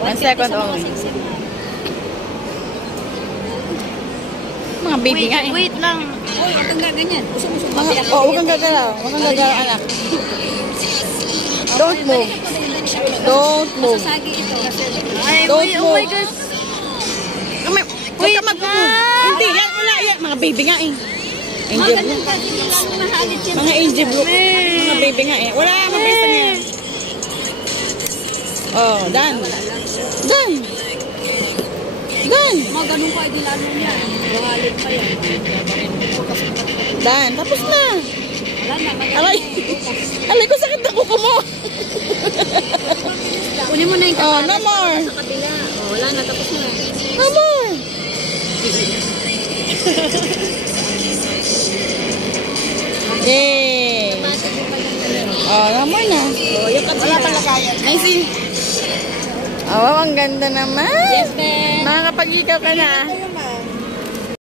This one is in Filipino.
1 second only. Mga baby nga eh. Wait lang. Uy, huwag kang gaganyan. Huwag kang gagalaw. Huwag kang gagalaw, anak. Don't move. Don't move. Masasagi ito. Don't move. Oh my God. Huwag ka mag-move. Hindi, yan, wala yan. Mga baby nga eh. Angel blue. Mga angel blue. Mga baby nga eh. Wala, mabilis na yan. Oh, done. Done. Done. Mga ganun pa, hindi lalo niya. Buhalit pa yan. Done. Tapos na. Wala na, Alay. Alay ko, sakit na kuko mo. Kunin mo na yung Oh, no more. sa kabila. Oh, wala na, tapos na. No more. Yay. Oh, no more na. Oh, yung kabila. Wala pala kaya. Nice. Oh, ang ganda naman. Yes, Ben. Makakapag-ikaw ka na.